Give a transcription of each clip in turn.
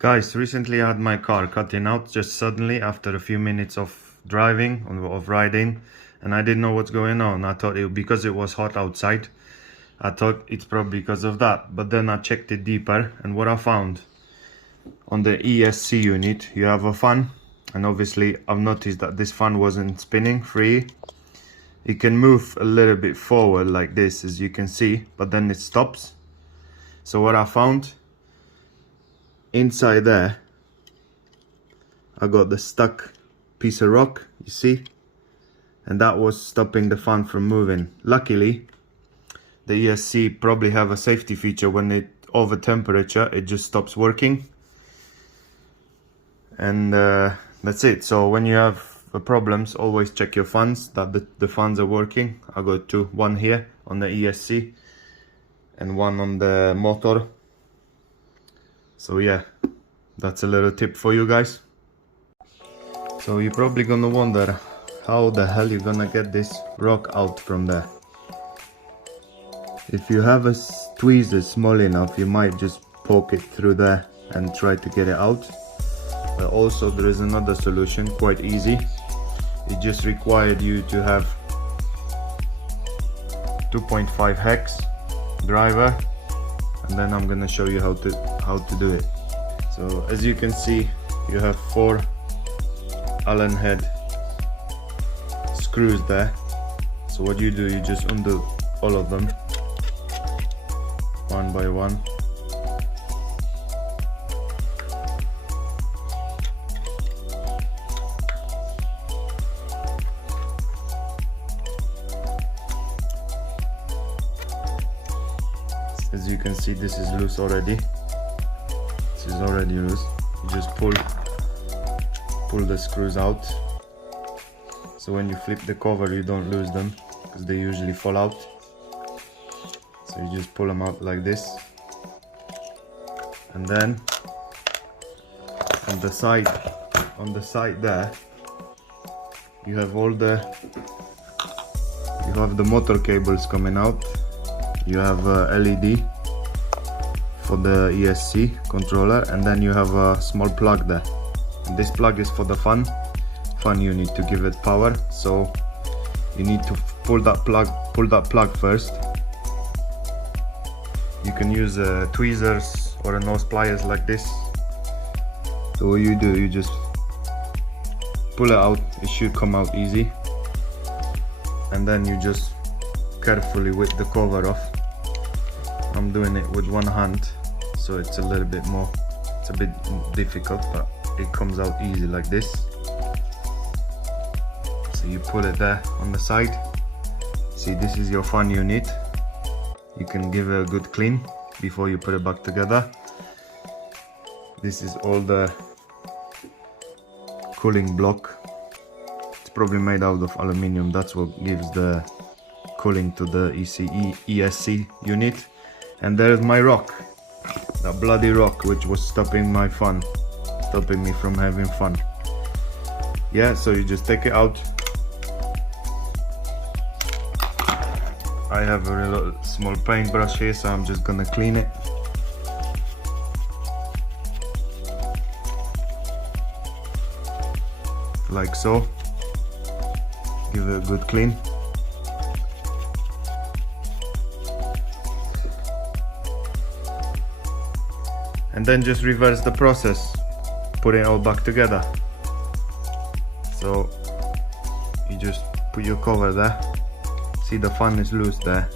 Guys, recently I had my car cutting out just suddenly after a few minutes of driving, of riding, and I didn't know what's going on. I thought because it was hot outside, I thought it's probably because of that. But then I checked it deeper, and what I found, on the ESC unit, you have a fan, and obviously I've noticed that this fan wasn't spinning free. It can move a little bit forward like this, as you can see, but then it stops. So what I found, inside there, I got the stuck piece of rock, you see, and that was stopping the fan from moving. Luckily, the ESC probably have a safety feature. When it over temperature, it just stops working, and that's it. So when you have problems, always check your fans that the fans are working. I got two, one here on the ESC and one on the motor. So yeah, that's a little tip for you guys. So you're probably gonna wonder how the hell you're gonna get this rock out from there. If you have a tweezer small enough, you might just poke it through there and try to get it out. But also there is another solution, quite easy. It just required you to have 2.5 hex driver, and then I'm gonna show you how to do it. So as you can see, you have 4 Allen head screws there. So what you do, you just undo all of them one by one. As you can see, this is loose already. This is already loose. You just pull the screws out. So when you flip the cover, you don't lose them, because they usually fall out. So you just pull them out like this. And then on the side there, you have the motor cables coming out. You have a LED for the ESC controller, and then you have a small plug there. And this plug is for the fan unit to give it power. So you need to pull that plug first. You can use tweezers or a nose pliers like this. So what you do, you just pull it out. It should come out easy, and then you just carefully whip the cover off. I'm doing it with one hand, so it's a bit difficult, but it comes out easy like this. So you pull it there on the side. See, this is your fan unit. You can give it a good clean before you put it back together. This is all the cooling block. It's probably made out of aluminium. That's what gives the cooling to the ESC unit. And there's my rock, that bloody rock, which was stopping my fun, stopping me from having fun. Yeah, so you just take it out. I have a little small paintbrush here, so I'm just gonna clean it. Like so. Give it a good clean. And then just reverse the process, put it all back together. So you just put your cover there. See, the fan is loose there.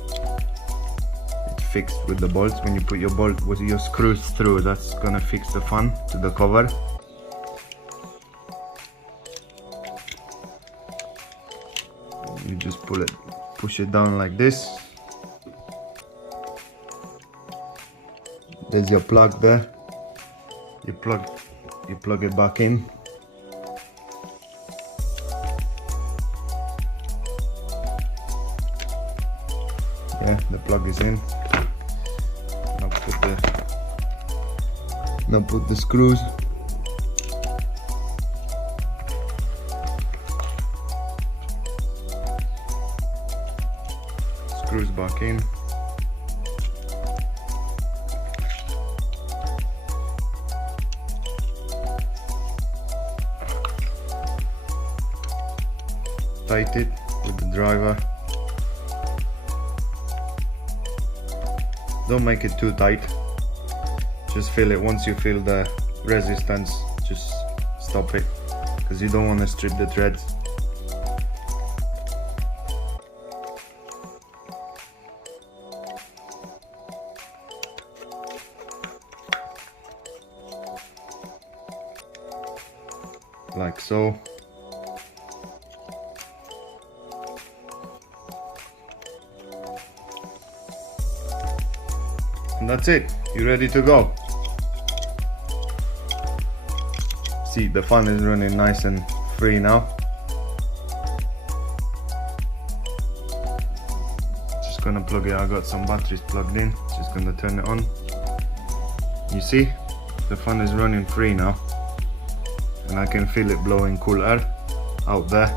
It's fixed with the bolts. When you put your bolt with your screws through, that's gonna fix the fan to the cover. You just push it down like this. There's your plug there. You plug it back in. Yeah, the plug is in. Now put the screws. Screws back in. tight it with the driver. Don't make it too tight, just feel it. Once you feel the resistance, just stop it, because you don't want to strip the threads. Like so. And that's it, you're ready to go. See, the fan is running nice and free now. Just gonna plug it, I got some batteries plugged in, just gonna turn it on. You see, the fan is running free now, and I can feel it blowing cool air out there,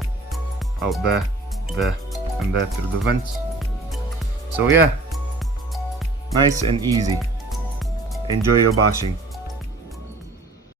there and there through the vents. So yeah, nice and easy. Enjoy your bashing.